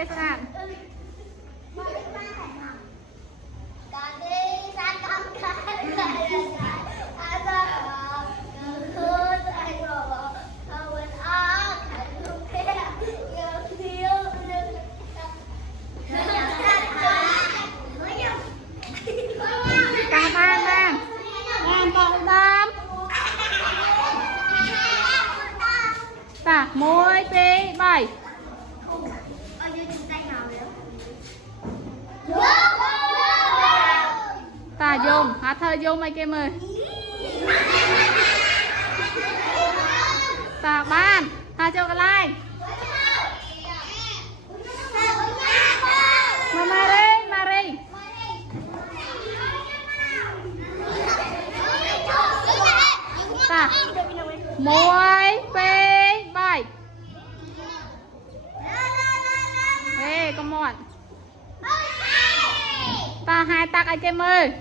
kê sàn. Cả ban ban. Ban bóng đám. Ta môi bê bảy. Ta dùng, hát thơ dùng mấy kem ơi. Ta ban, ta cho cái like. Mà Mari. Ta môi bê bảy. Ê, come on. Ta hai tắc ai kem ơi.